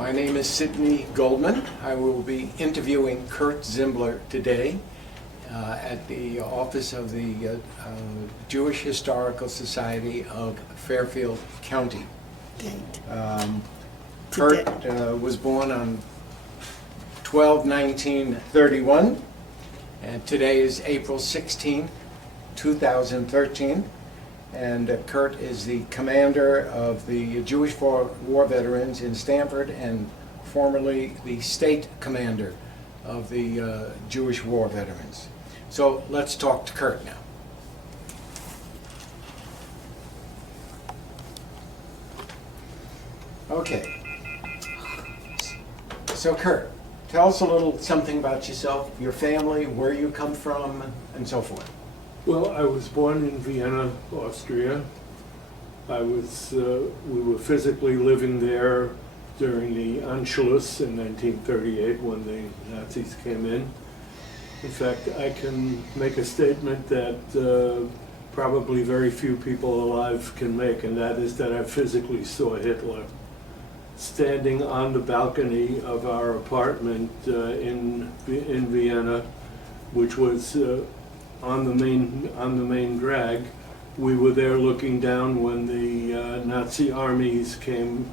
My name is Sidney Goldman. I will be interviewing Kurt Zimbler today at the office of the Jewish Historical Society of Fairfield County. Kurt was born on 12/19/31, and today is April 16, 2013. And Kurt is the commander of the Jewish War Veterans in Stamford and formerly the state commander of the Jewish War Veterans. So let's talk to Kurt now. Okay. So Kurt, tell us a little something about yourself, your family, where you come from, and so forth. Well, I was born in Vienna, Austria. We were physically living there during the Anschluss in 1938 when the Nazis came in. In fact, I can make a statement that probably very few people alive can make, and that is that I physically saw Hitler standing on the balcony of our apartment in Vienna, which was on the main drag. We were there looking down when the Nazi armies came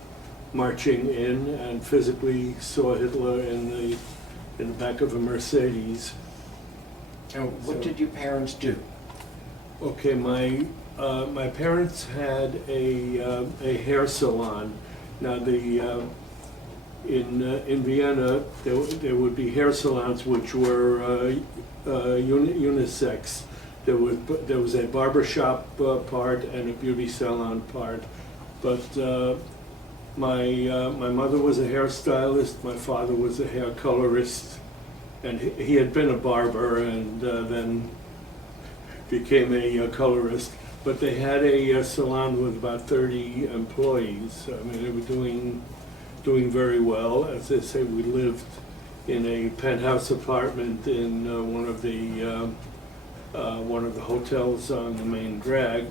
marching in, and physically saw Hitler in the back of a Mercedes. And what did your parents do? Okay, my parents had a hair salon. Now in Vienna there would be hair salons which were unisex. There was a barbershop part and a beauty salon part, but my mother was a hairstylist, my father was a hair colorist, and he had been a barber and then became a colorist. But they had a salon with about 30 employees. I mean, they were doing very well. As I say, we lived in a penthouse apartment in one of the hotels on the main drag.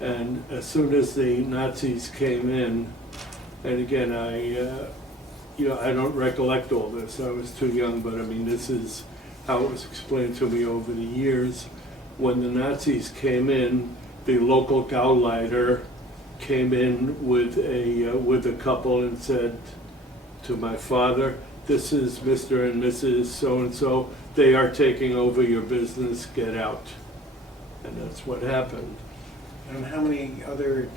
And as soon as the Nazis came in, and again, I don't recollect all this. I was too young, but I mean, this is how it was explained to me over the years. When the Nazis came in, the local Gauleiter came in with a couple and said to my father, "This is Mr. and Mrs. So-and-so. They are taking over your business. Get out." And that's what happened. And how many other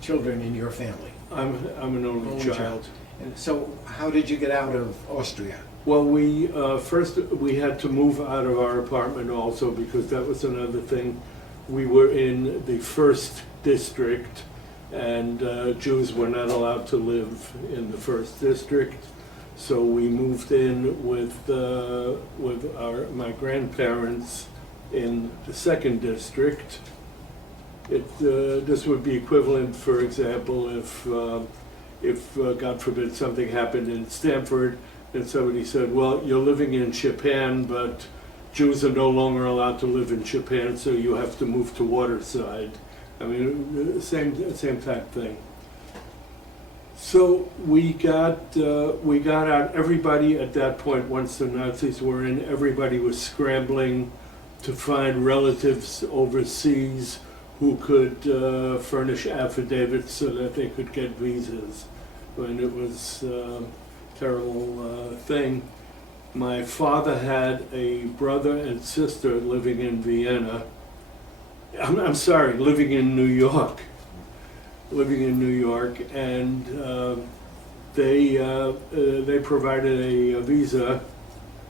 children in your family? I'm an only child. And so how did you get out of Austria? Well, first we had to move out of our apartment also, because that was another thing. We were in the first district, and Jews were not allowed to live in the first district. So we moved in with my grandparents in the second district. This would be equivalent, for example, if God forbid something happened in Stamford and somebody said, "Well, you're living in Japan, but Jews are no longer allowed to live in Japan, so you have to move to Waterside." I mean, same type thing. So we got out. Everybody at that point, once the Nazis were in, everybody was scrambling to find relatives overseas who could furnish affidavits so that they could get visas. I mean, it was a terrible thing. My father had a brother and sister living in Vienna. I'm sorry, living in New York. And they provided a visa.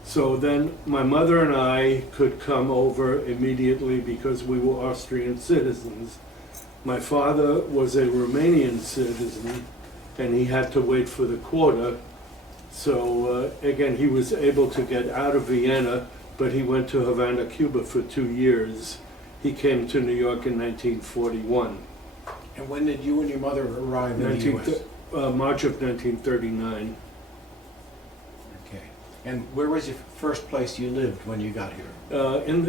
So then my mother and I could come over immediately because we were Austrian citizens. My father was a Romanian citizen, and he had to wait for the quota. So again, he was able to get out of Vienna, but he went to Havana, Cuba for 2 years. He came to New York in 1941. And when did you and your mother arrive in the U.S.? March of 1939. Okay. And where was your first place you lived when you got here? In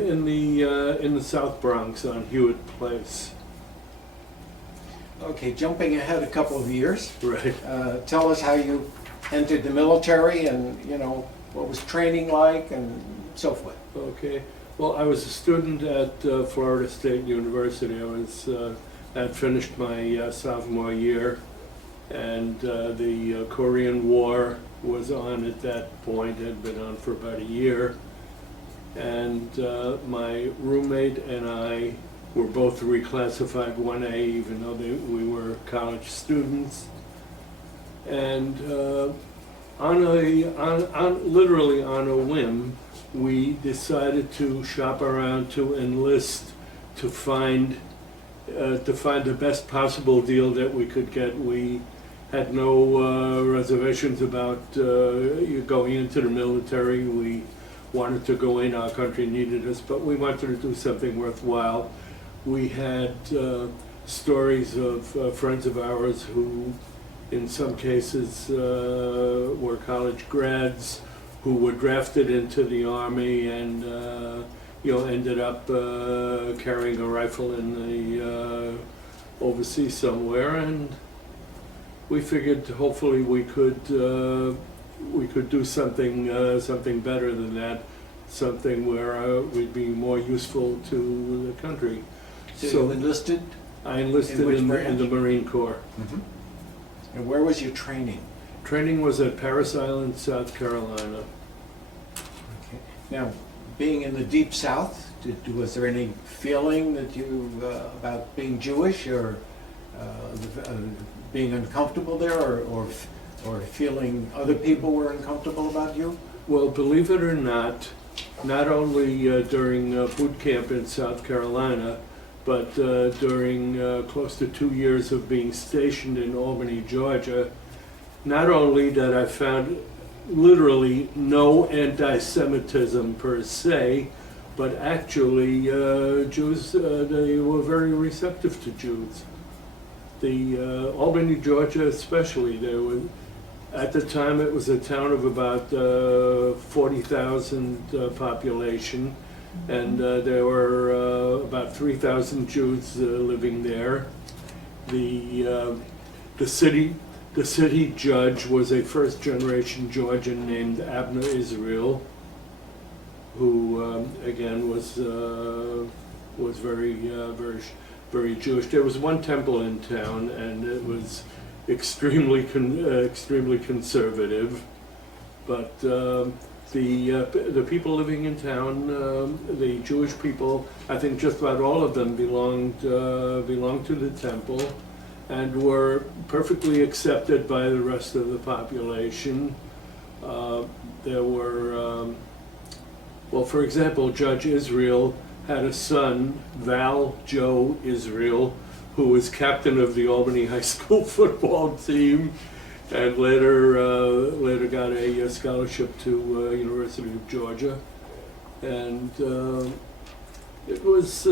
the South Bronx on Hewitt Place. Okay, jumping ahead a couple of years, Right. tell us how you entered the military and, what was training like and so forth. Okay. Well, I was a student at Florida State University. Had finished my sophomore year, and the Korean War was on at that point. Had been on for about a year, and my roommate and I were both reclassified 1A, even though we were college students. And literally on a whim, we decided to shop around to enlist to find the best possible deal that we could get. We had no reservations about going into the military. We wanted to go in, our country needed us, but we wanted to do something worthwhile. We had stories of friends of ours who, in some cases, were college grads who were drafted into the Army and ended up carrying a rifle in the overseas somewhere, and we figured hopefully we could do something better than that, something where we'd be more useful to the country. So you enlisted? I enlisted in the Marine Corps. Mm-hmm. And where was your training? Training was at Parris Island, South Carolina. Okay. Now, being in the Deep South, was there any feeling that about being Jewish or being uncomfortable there, or feeling other people were uncomfortable about you? Well, believe it or not only during boot camp in South Carolina, but during close to 2 years of being stationed in Albany, Georgia, not only that I found literally no anti-Semitism per se, but actually Jews, they were very receptive to Jews. The Albany, Georgia especially, at the time it was a town of about 40,000 population, and there were about 3,000 Jews living there. The city judge was a first-generation Georgian named Abner Israel, who again was very Jewish. There was one temple in town, and it was extremely conservative, but the people living in town, the Jewish people, I think just about all of them belonged to the temple, and were perfectly accepted by the rest of the population. There were, well, for example, Judge Israel had a son, Val Joe Israel, who was captain of the Albany High School football team, and later got a scholarship to University of Georgia, and it was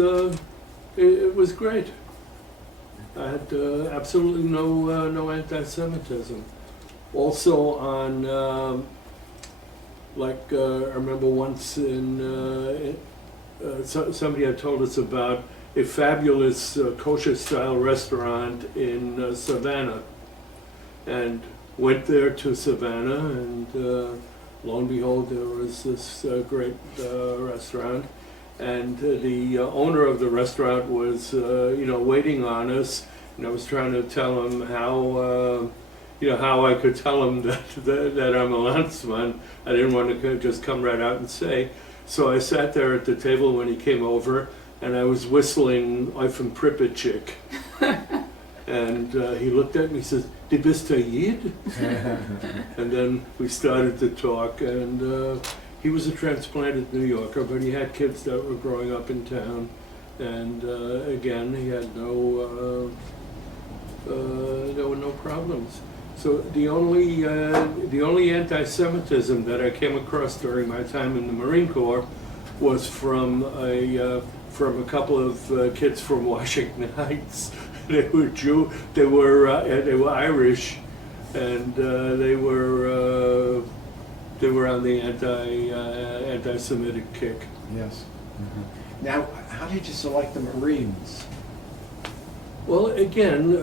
great. I had absolutely no anti-Semitism. Also on I remember once somebody had told us about a fabulous kosher-style restaurant in Savannah, and went there to Savannah, and lo and behold, there was this great restaurant, and the owner of the restaurant was waiting on us, and I was trying to tell him how I could tell him that I'm a Landsman. I didn't want to just come right out and say. So I sat there at the table when he came over, and I was whistling Eufen Pripyatchik. And he looked at me and says, "Du bist a Yid?" And then we started to talk, and he was a transplanted New Yorker, but he had kids that were growing up in town. And again, he had there were no problems. So the only anti-Semitism that I came across during my time in the Marine Corps was from a couple of kids from Washington Heights. They were they were Irish, and they were on the anti-Semitic kick. Yes. Mm-hmm. Now, how did you select the Marines? Well, again,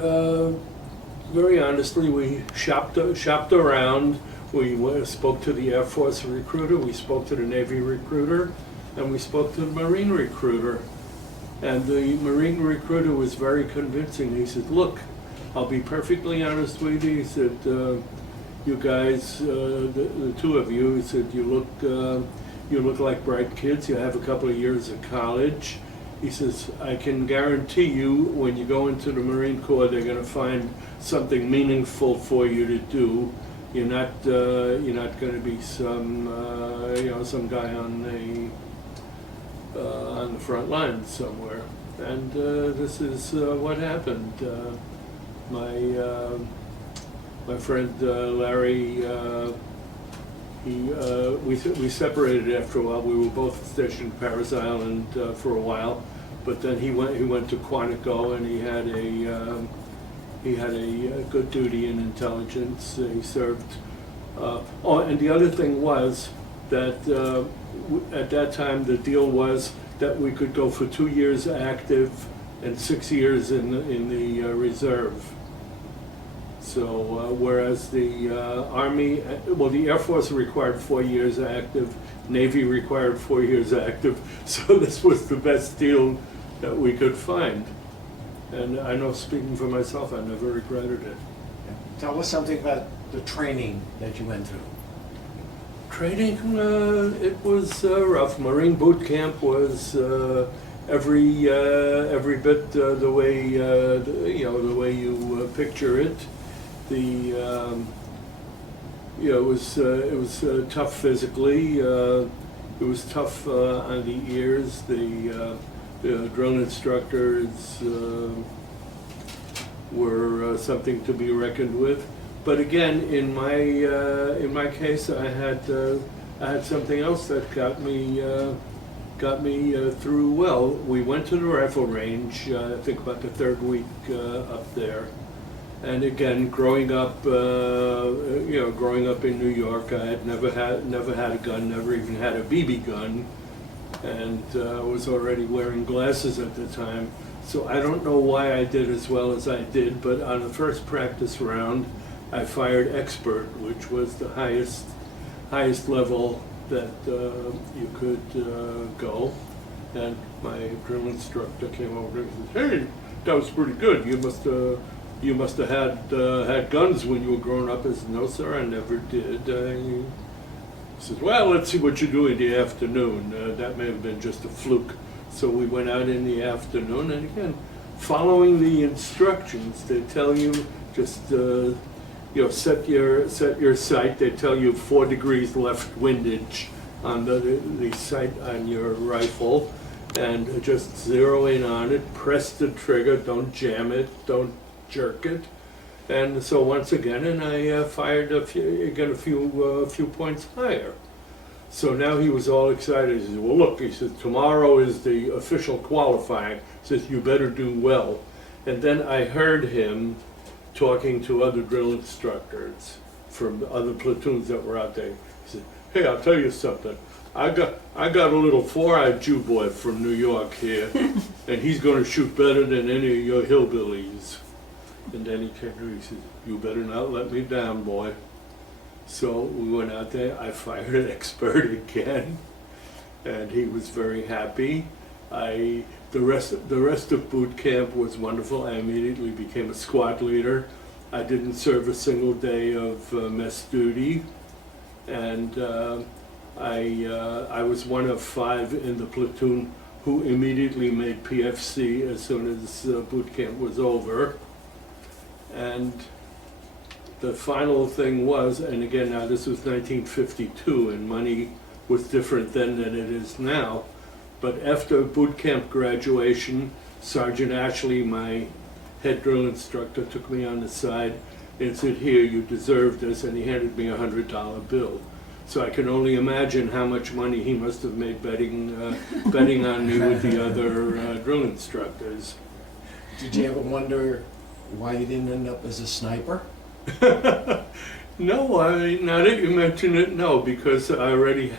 very honestly, we shopped around. We spoke to the Air Force recruiter, we spoke to the Navy recruiter, and we spoke to the Marine recruiter. And the Marine recruiter was very convincing. He said, look, I'll be perfectly honest with you. He said, you guys, the two of you, he said, you look like bright kids. You have a couple of years of college. He says, I can guarantee you when you go into the Marine Corps, they're going to find something meaningful for you to do. You're not going to be some guy on the front lines somewhere. And this is what happened. My friend Larry, we separated after a while. We were both stationed in Paris Island for a while, but then he went to Quantico, and he had a good duty in intelligence. He served. And the other thing was that at that time the deal was that we could go for 2 years active and 6 years in the reserve. So whereas the Army, the Air Force required 4 years active, Navy required 4 years active, so this was the best deal that we could find. And I know, speaking for myself, I never regretted it. Tell us something about the training that you went through. Training, it was rough. Marine boot camp was every bit the way the way you picture it. It was tough physically. It was tough on the ears. The drill instructors were something to be reckoned with. But again, in my case, I had something else that got me through well. We went to the rifle range. I think about the third week up there. And again, growing up in New York, I had never had a gun, never even had a BB gun, and was already wearing glasses at the time. So I don't know why I did as well as I did, but on the first practice round, I fired expert, which was the highest level that you could go. And my drill instructor came over and said, "Hey, that was pretty good. You must have had guns when you were growing up." I said, "No, sir, I never did." He says, "Well, let's see what you do in the afternoon." That may have been just a fluke. So we went out in the afternoon, and again, following the instructions, they tell you just set your sight. They tell you 4 degrees left windage on the sight on your rifle, and just zero in on it. Press the trigger. Don't jam it. Don't jerk it. And so once again, and I fired a few points higher. So now he was all excited. He said, "Well, look," he said, "tomorrow is the official qualifying." He says, "You better do well." And then I heard him talking to other drill instructors from the other platoons that were out there. He said, "Hey, I'll tell you something. I got a little 4-eyed Jew boy from New York here, and he's going to shoot better than any of your hillbillies." And then he came to me, he said, "You better not let me down, boy." So we went out there, I fired an expert again, and he was very happy. The rest of boot camp was wonderful. I immediately became a squad leader. I didn't serve a single day of mess duty, and I was one of 5 in the platoon who immediately made PFC as soon as boot camp was over. And the final thing was, and again, now this was 1952, and money was different then than it is now, but after boot camp graduation, Sergeant Ashley, my head drill instructor, took me on the side and said, "Here, you deserve this," and he handed me a $100 bill. So I can only imagine how much money he must have made betting on me with the other drill instructors. Did you ever wonder why you didn't end up as a sniper? No, now that you mention it, no, because I already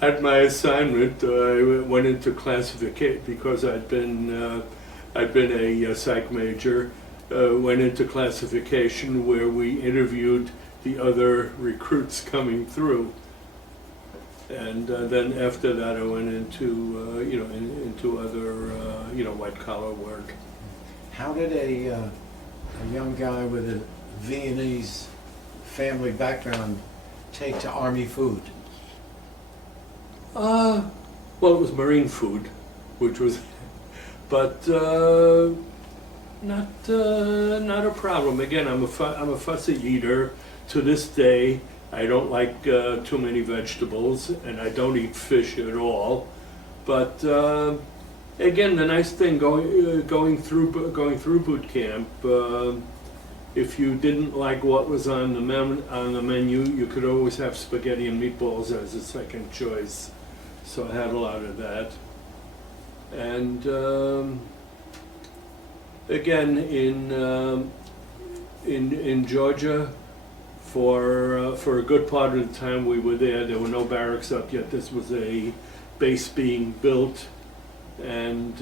had my assignment. I went into classification because I'd I'd been a psych major, went into classification where we interviewed the other recruits coming through. And then after that, I went into, into other, white collar work. How did a young guy with a Viennese family background take to Army food? Well, it was Marine food, which was, but not a problem. Again, I'm a fussy eater. To this day, I don't like too many vegetables, and I don't eat fish at all. But again, the nice thing going through boot camp, if you didn't like what was on the menu, you could always have spaghetti and meatballs as a second choice. So I had a lot of that. And again, in Georgia, for a good part of the time we were there were no barracks up yet. This was a base being built, and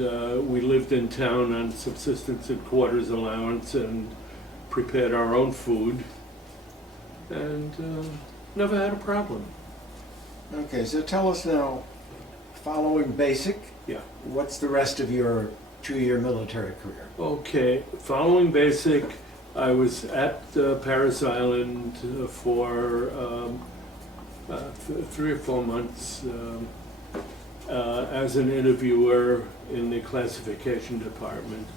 we lived in town on subsistence and quarters allowance and prepared our own food, and never had a problem. Okay, so tell us now, following basic, Yeah. what's the rest of your 2-year military career? Okay, following basic, I was at Paris Island for 3 or 4 months as an interviewer in the classification department.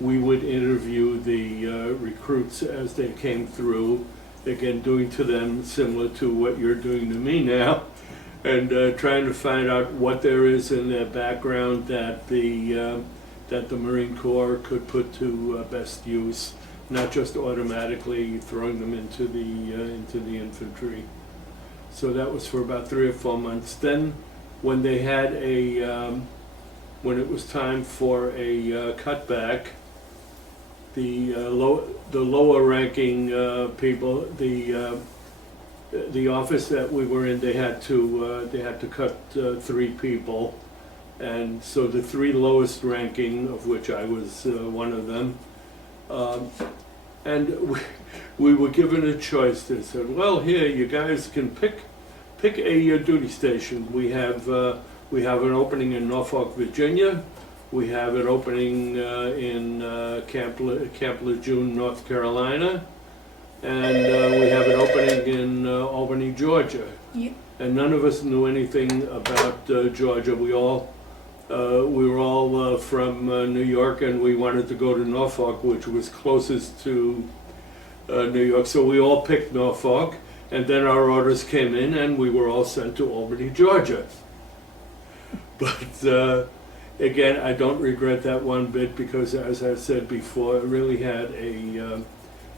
We would interview the recruits as they came through, again doing to them similar to what you're doing to me now, and trying to find out what there is in their background that the Marine Corps could put to best use, not just automatically throwing them into the infantry. So that was for about 3 or 4 months. Then, when they had when it was time for a cutback, the lower ranking people, the office that we were in, they had to cut 3 people, and so the 3 lowest ranking, of which I was one of them, and we were given a choice. They said, "Well, here you guys can pick a duty station. We have an opening in Norfolk, Virginia. We have an opening in Camp Lejeune, North Carolina, and we have an opening in Albany, Georgia." Yeah. And none of us knew anything about Georgia. We were all from New York, and we wanted to go to Norfolk, which was closest to New York. So we all picked Norfolk, and then our orders came in, and we were all sent to Albany, Georgia. But again, I don't regret that one bit, because, as I said before, I really had a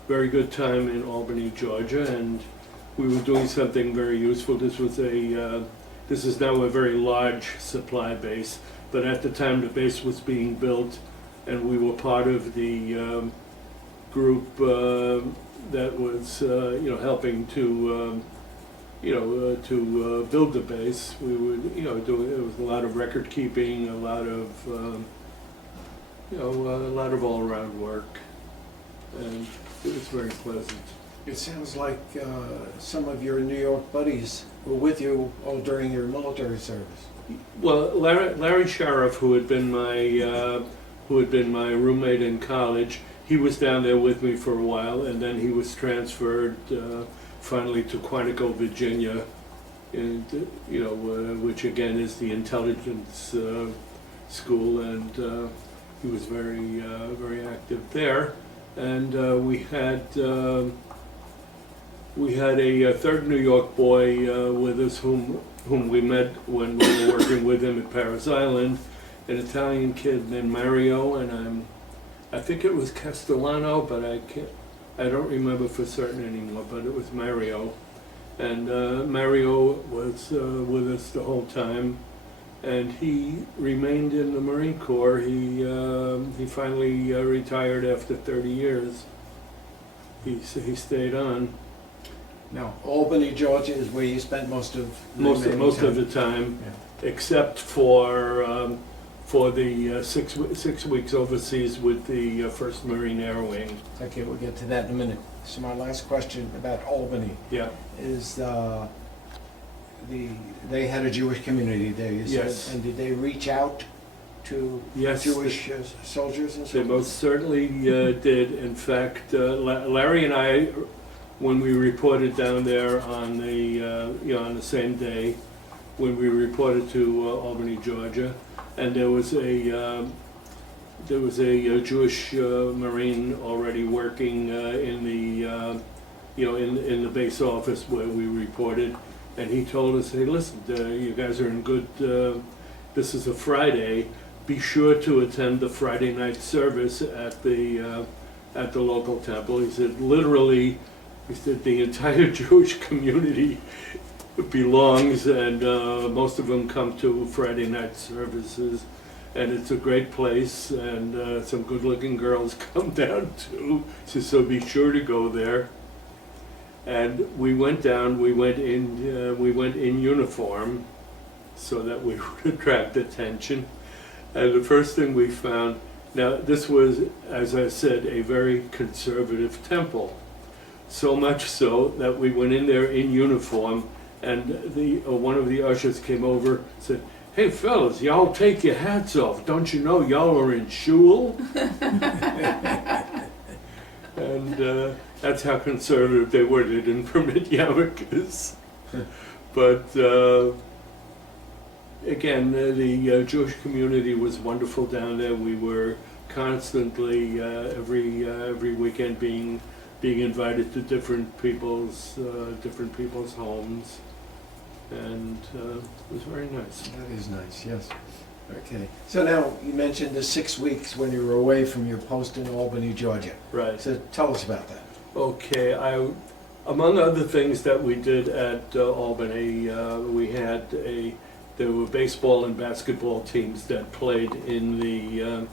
very good time in Albany, Georgia, and we were doing something very useful. This is now a very large supply base, but at the time the base was being built, and we were part of the group that was helping to build the base. We would it was a lot of record keeping, a lot of all around work, and it was very pleasant. It sounds like some of your New York buddies were with you all during your military service. Well, Larry Sheriff, who had been my roommate in college, he was down there with me for a while, and then he was transferred finally to Quantico, Virginia, and which again is the intelligence school, and he was very active there. And we had a third New York boy with us, whom we met when we were working with him at Paris Island, an Italian kid named Mario, and I think it was Castellano, but I don't remember for certain anymore, but it was Mario. And Mario was with us the whole time, and he remained in the Marine Corps. He finally retired after 30 years. He stayed on. Now, Albany, Georgia is where you spent most of Most of the time, Yeah. except for for the 6 weeks overseas with the 1st Marine Air Wing. Okay, we'll get to that in a minute. So my last question about Albany Yeah. is they had a Jewish community there, you said? Yes. And did they reach out to Yes. Jewish soldiers and so They most certainly did. In fact, Larry and I, when we reported down there on on the same day, when we reported to Albany, Georgia, and there was a Jewish Marine already working in the in the base office where we reported, and he told us, "Hey, listen, you guys are in good. This is a Friday. Be sure to attend the Friday night service at the local temple." He said, literally, he said the entire Jewish community belongs, and most of them come to Friday night services, and it's a great place, and some good-looking girls come down too. So be sure to go there. And we went down. We went in uniform, so that we would attract attention. And the first thing we found, now this was, as I said, a very conservative temple. So much so that we went in there in uniform, and one of the ushers came over and said, "Hey fellas, y'all take your hats off. Don't you know y'all are in shul?" And that's how conservative they were. They didn't permit yarmulkes. But again, the Jewish community was wonderful down there. We were constantly, every weekend, being invited to different people's homes, and it was very nice. That is nice, yes. Okay. So now, you mentioned the 6 weeks when you were away from your post in Albany, Georgia. Right. So tell us about that. Okay. Among other things that we did at Albany, there were baseball and basketball teams that played in the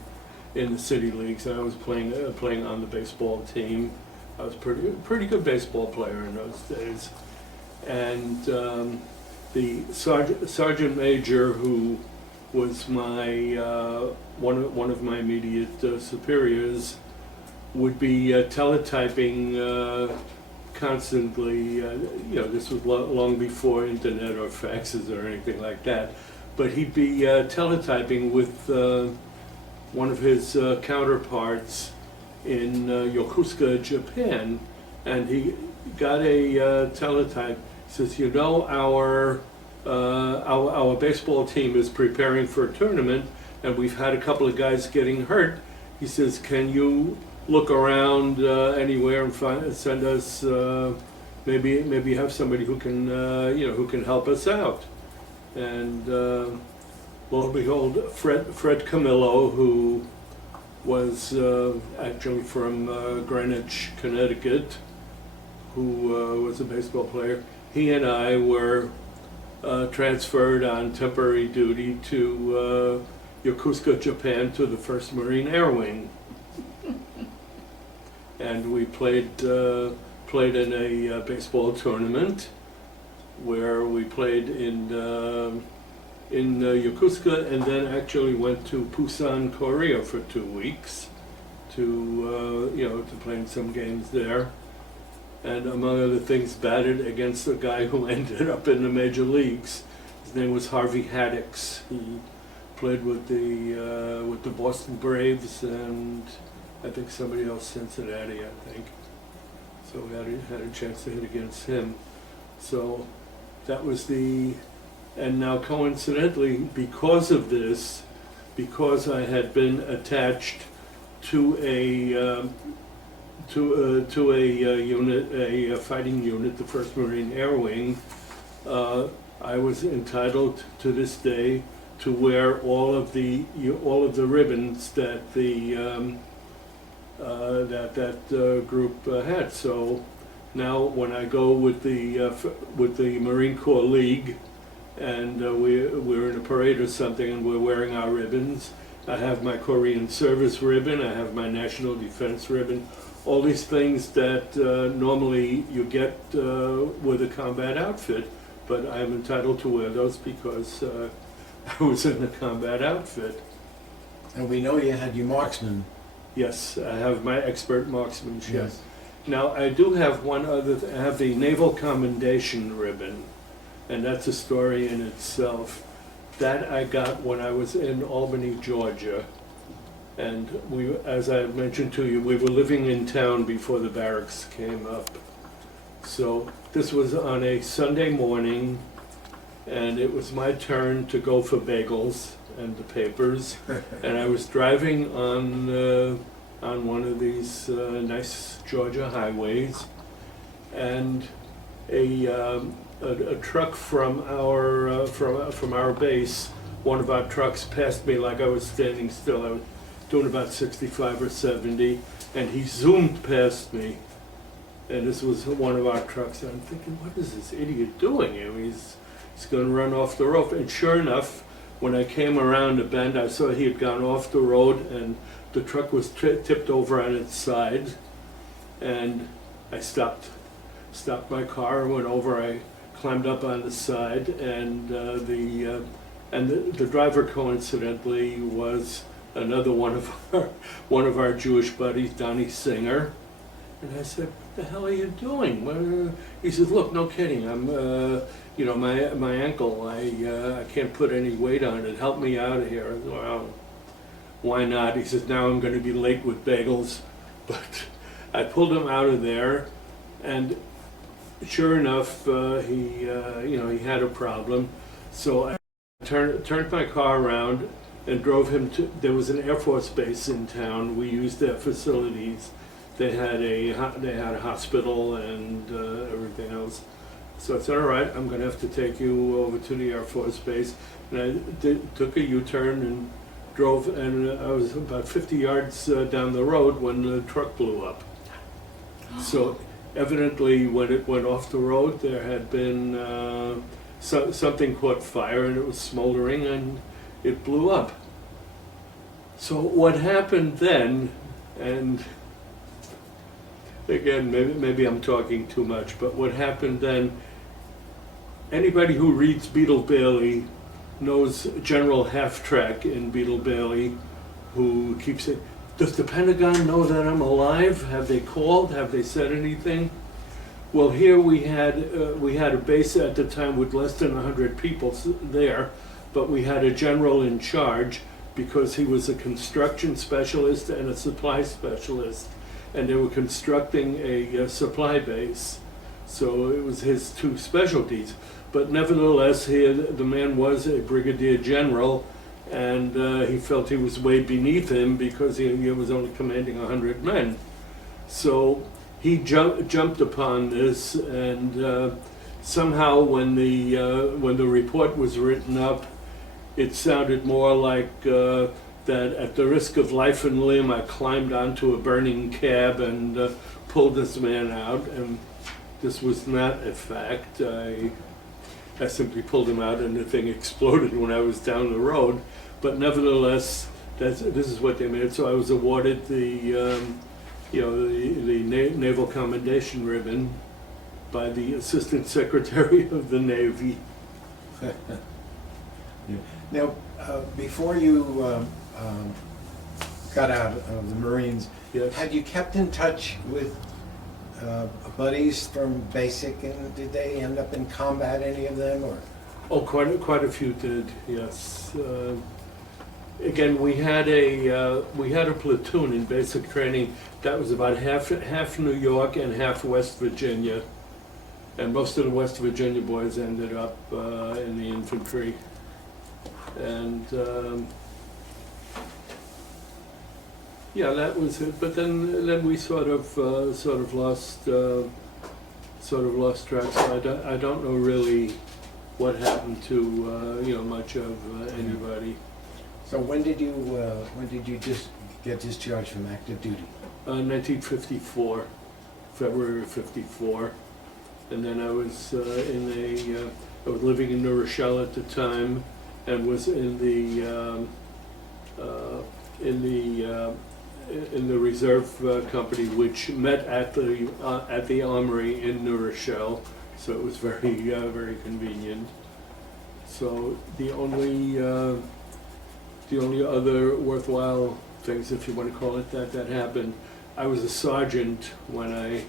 city leagues. I was playing on the baseball team. I was pretty good baseball player in those days, and the sergeant major, who was my one of my immediate superiors, would be teletyping constantly. This was long before internet or faxes or anything like that. But he'd be teletyping with one of his counterparts in Yokosuka, Japan, and he got a teletype. He says, our baseball team is preparing for a tournament, and we've had a couple of guys getting hurt. He says, can you look around anywhere and send us, maybe have somebody who can help us out. And lo and behold, Fred Camillo, who was actually from Greenwich, Connecticut, who was a baseball player, he and I were transferred on temporary duty to Yokosuka, Japan, to the 1st Marine Air Wing. And we played in a baseball tournament where we played in Yokosuka, and then actually went to Busan, Korea for 2 weeks to play in some games there. And among other things, batted against a guy who ended up in the major leagues. His name was Harvey Haddix. He played with the Boston Braves and I think somebody else, Cincinnati, I think. So we had a chance to hit against him. So that was and now coincidentally, because of this, because I had been attached to a unit, a fighting unit, the 1st Marine Air Wing, I was entitled to this day to wear all of the ribbons that that group had. So now when I go with the Marine Corps League, and we're in a parade or something, and we're wearing our ribbons, I have my Korean service ribbon, I have my national defense ribbon, all these things that normally you get with a combat outfit, but I'm entitled to wear those because I was in a combat outfit. And we know you had your marksman. Yes, I have my expert marksmanship. Yes. Now, I do have one other, I have the Naval Commendation Ribbon, and that's a story in itself. That I got when I was in Albany, Georgia. And we, as I mentioned to you, we were living in town before the barracks came up. So this was on a Sunday morning, and it was my turn to go for bagels and the papers. And I was driving on one of these nice Georgia highways, and a truck from our base, one of our trucks passed me like I was standing still. I was doing about 65 or 70, and he zoomed past me. And this was one of our trucks, and I'm thinking, what is this idiot doing? I mean, he's going to run off the road. And sure enough, when I came around the bend, I saw he had gone off the road, and the truck was tipped over on its side. And I stopped my car, went over, I climbed up on the side, and the driver coincidentally was another one of our Jewish buddies, Donnie Singer. And I said, "What the hell are you doing?" He says, "Look, no kidding. I'm, my ankle. I can't put any weight on it. Help me out of here." I said, "Well, why not?" He says, "Now I'm going to be late with bagels." But I pulled him out of there, and sure enough, he had a problem. So I turned my car around and drove him to. There was an Air Force base in town. We used their facilities. They had a hospital and everything else. So I said, "All right, I'm going to have to take you over to the Air Force base." And I took a U-turn and drove, and I was about 50 yards down the road when the truck blew up. So evidently, when it went off the road, there had been something caught fire, and it was smoldering, and it blew up. So what happened then, and again, maybe I'm talking too much, but what happened then, anybody who reads Beetle Bailey knows General Half-Track in Beetle Bailey, who keeps saying, "Does the Pentagon know that I'm alive? Have they called? Have they said anything?" Well, here we had a base at the time with less than 100 people there, but we had a general in charge because he was a construction specialist and a supply specialist, and they were constructing a supply base. So it was his two specialties. But nevertheless, the man was a brigadier general, and he felt he was way beneath him because he was only commanding 100 men. So he jumped upon this, and somehow when the report was written up, it sounded more like that at the risk of life and limb, I climbed onto a burning cab and pulled this man out, and this was not a fact. I simply pulled him out, and the thing exploded when I was down the road. But nevertheless, this is what they made. So I was awarded the Naval Commendation Ribbon by the Assistant Secretary of the Navy. Yeah. Now, before you got out of the Marines, Yes. had you kept in touch with buddies from basic, and did they end up in combat, any of them, or? Oh, quite a few did. Yes. Again, we had a platoon in basic training that was about half New York and half West Virginia, and most of the West Virginia boys ended up in the infantry. And yeah, that was it. But then we sort of lost track. So I don't know really what happened to much of anybody. So when did you just get discharged from active duty? 1954, February of '54, and then I was I was living in New Rochelle at the time, and was in the reserve company, which met at the armory in New Rochelle, so it was very convenient. So the only the only other worthwhile things, if you want to call it that, that happened, I was a sergeant when I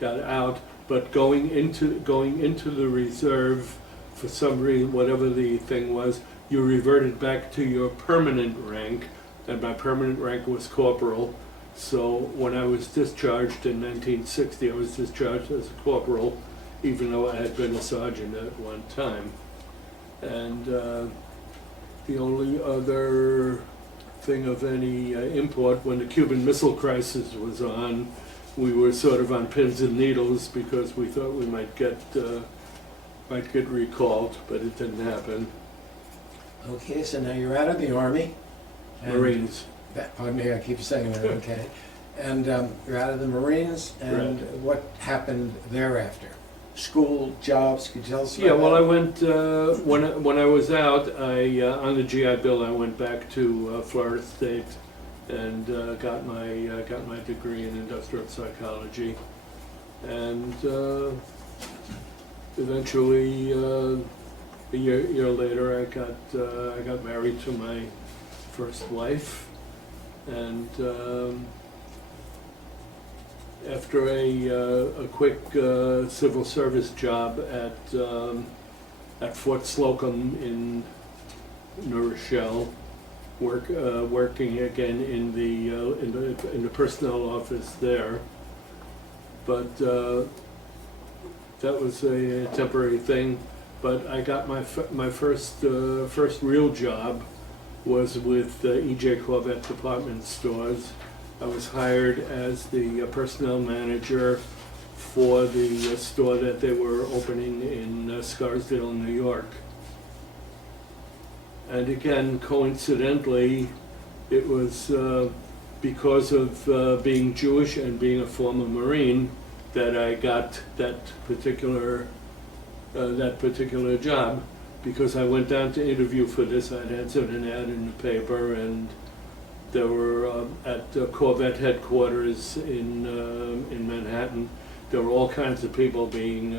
got out, but going into the reserve, for some reason, whatever the thing was, you reverted back to your permanent rank, and my permanent rank was corporal. So when I was discharged in 1960, I was discharged as a corporal, even though I had been a sergeant at one time. And the only other thing of any import, when the Cuban Missile Crisis was on, we were sort of on pins and needles because we thought we might get recalled, but it didn't happen. Okay, so now you're out of the Army. and Marines. Pardon me, I keep saying that, okay. And you're out of the Marines, and Right. what happened thereafter? School, jobs, could you tell us about Yeah, well, I that? went, when I was out, on the GI Bill, I went back to Florida State and got my degree in industrial psychology. And eventually, a year later, I got married to my first wife. And after a quick civil service job at Fort Slocum in New Rochelle, working again in the personnel office there, but that was a temporary thing. But I got my first real job was with E.J. Corvette department stores. I was hired as the personnel manager for the store that they were opening in Scarsdale, New York. And again, coincidentally, it was because of being Jewish and being a former Marine that I got that particular job. Because I went down to interview for this, I'd answered an ad in the paper, and there were at Corvette headquarters in Manhattan. There were all kinds of people being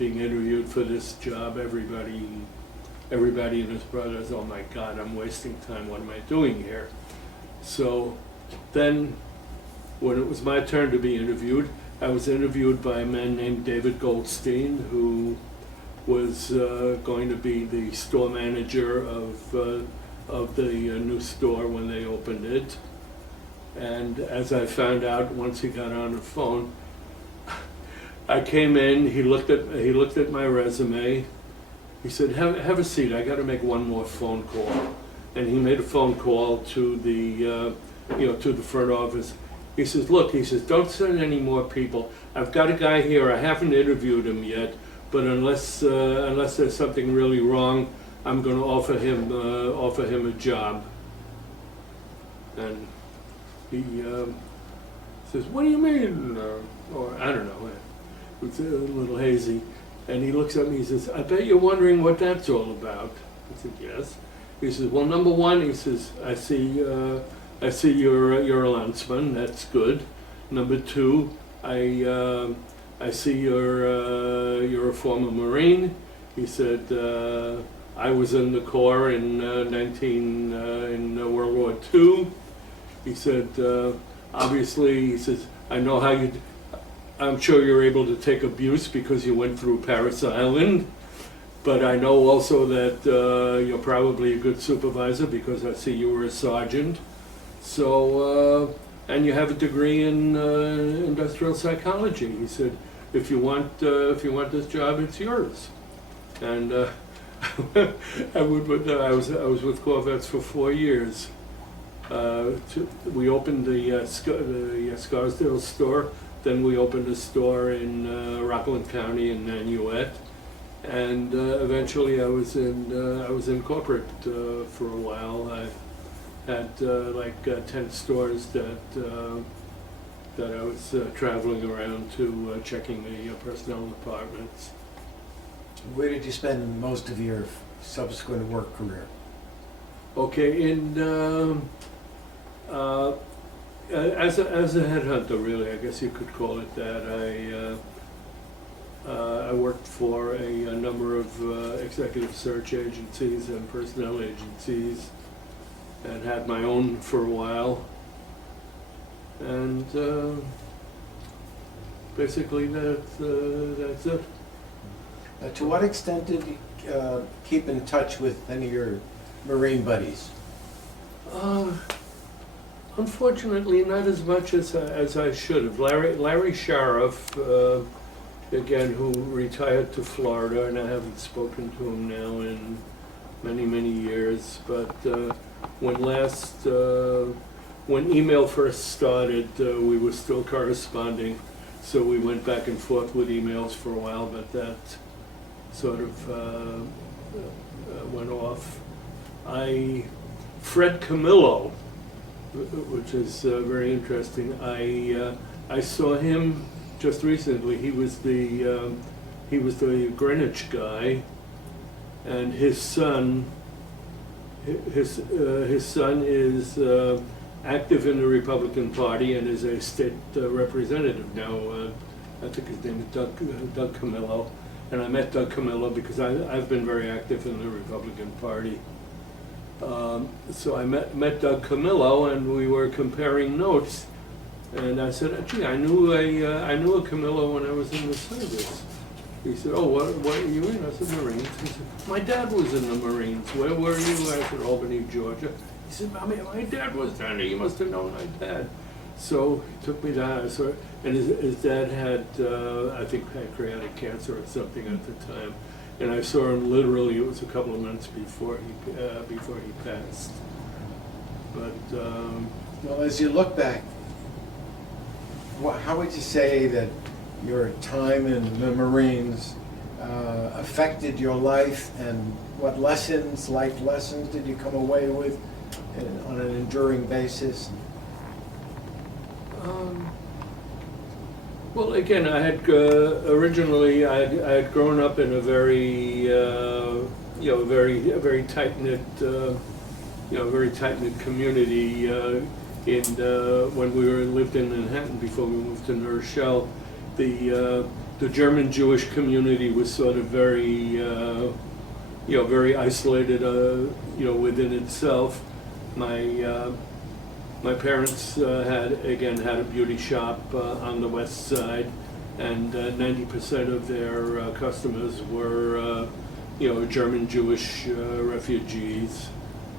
interviewed for this job. Everybody and his brothers. Oh my God, I'm wasting time. What am I doing here? So then, when it was my turn to be interviewed, I was interviewed by a man named David Goldstein, who was going to be the store manager of the new store when they opened it. And as I found out once he got on the phone, I came in, he looked at my resume, he said, have a seat, I gotta make one more phone call. And he made a phone call to the to the front office. He says, look, he says, don't send any more people. I've got a guy here, I haven't interviewed him yet, but unless there's something really wrong, I'm going to offer him a job. And he says, "What do you mean?" Or I don't know. It was a little hazy. And he looks at me. He says, "I bet you're wondering what that's all about." I said, "Yes." He says, "Well, number one," he says, I see you're a landsman. That's good. Number two, I see you're a former Marine." He said, "I was in the Corps in World War II." He said, "Obviously," he says, I'm sure you're able to take abuse because you went through Paris Island, but I know also that you're probably a good supervisor because I see you were a sergeant. So, and you have a degree in industrial psychology." He said, if you want this job, it's yours. And I was with Corvettes for 4 years. We opened the Scarsdale store. Then we opened a store in Rockland County in Nanuet, and eventually I was in corporate for a while. I had 10 stores that I was traveling around to, checking the personnel departments. Where did you spend most of your subsequent work career? Okay, as a headhunter, really, I guess you could call it that. I worked worked for a number of executive search agencies and personnel agencies, and had my own for a while. And basically that's it. To what extent did you keep in touch with any of your Marine buddies? Unfortunately, not as much as I should have. Larry Sheriff, again, who retired to Florida, and I haven't spoken to him now in many, many years. But when email first started, we were still corresponding, so we went back and forth with emails for a while. But that sort of went off. Fred Camillo, which is very interesting. I saw him just recently. He was the Greenwich guy, and his son is active in the Republican Party and is a state representative now. I think his name is Doug Camillo, and I met Doug Camillo because I've been very active in the Republican Party. So I met Doug Camillo, and we were comparing notes. And I said, "Gee, I knew a Camillo when I was in the service." He said, "Oh, what are you in?" I said, "Marines." He said, "My dad was in the Marines. Where were you?" I said, "Albany, Georgia." He said, my dad was down there. You must have known my dad." So he took me down. And his dad had, I think, pancreatic cancer or something at the time. And I saw him literally, it was a couple of months before he passed. But well, as you look back, how would you say that your time in the Marines affected your life, and what life lessons did you come away with on an enduring basis? Well, again, I had originally I had grown up in a very very tight knit very tight knit community when we lived in Manhattan before we moved to New Rochelle. The German Jewish community was sort of very very isolated within itself. My parents had a beauty shop on the west side, and 90% of their customers were German Jewish refugees.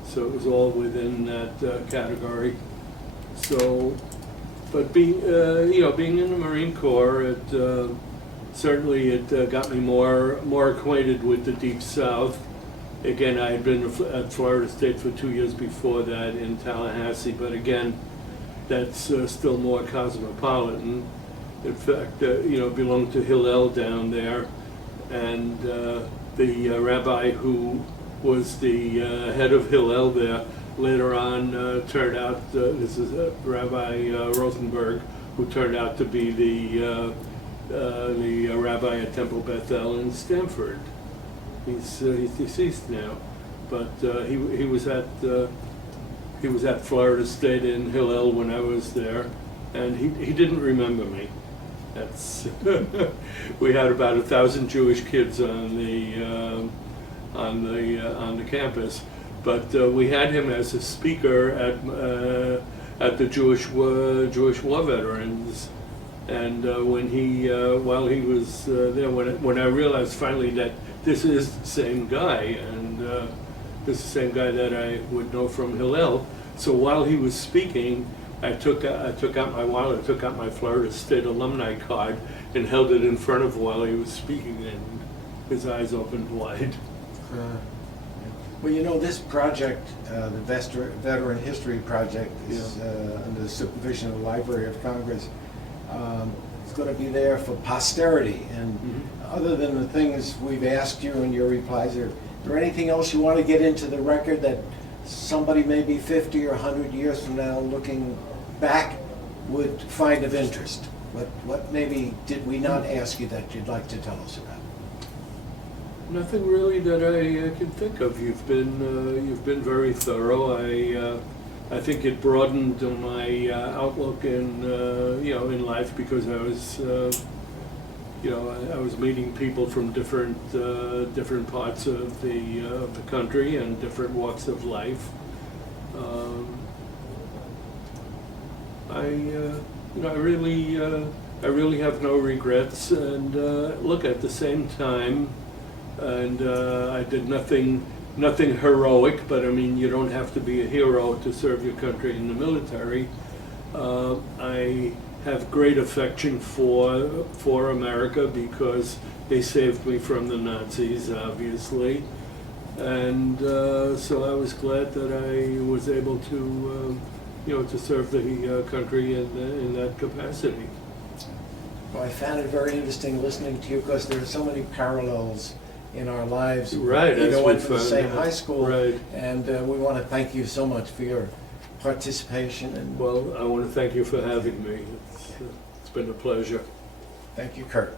So it was all within that category. So, but being in the Marine Corps, it certainly got me more acquainted with the Deep South. Again, I had been at Florida State for 2 years before that in Tallahassee, but again, that's still more cosmopolitan. In fact, belonged to Hillel down there, and the rabbi who was the head of Hillel there later on turned out, this is Rabbi Rosenberg, who turned out to be the rabbi at Temple Bethel in Stanford. He's deceased now, but he was at Florida State in Hillel when I was there, and he didn't remember me. That's we had about 1,000 Jewish kids on the campus, but we had him as a speaker at the Jewish war veterans. And while he was there, when I realized finally that this is the same guy, and this is the same guy that I would know from Hillel. So while he was speaking, I took out my wallet, I took out my Florida State alumni card, and held it in front of him while he was speaking, and his eyes opened wide. Well, this project, the Veteran History Project, is under the supervision of the Library of Congress. It's going to be there for posterity, and other than the things we've asked you in your replies, is there anything else you want to get into the record that somebody maybe 50 or 100 years from now looking back would find of interest? What maybe did we not ask you that you'd like to tell us about? Nothing really that I can think of. You've been very thorough. I think it broadened my outlook in life, because I was I was meeting people from different parts of the country and different walks of life. I really have no regrets, and look, at the same time, and I did nothing heroic, but I mean, you don't have to be a hero to serve your country in the military. I have great affection for America because they saved me from the Nazis, obviously, and so I was glad that I was able to to serve the country in that capacity. Well, I found it very interesting listening to you because there are so many parallels in our lives. Right, We as either we went to the found same out. high school, Right. and we want to thank you so much for your participation. And Well, I want to thank you for having me. It's been a pleasure. thank you, Kurt.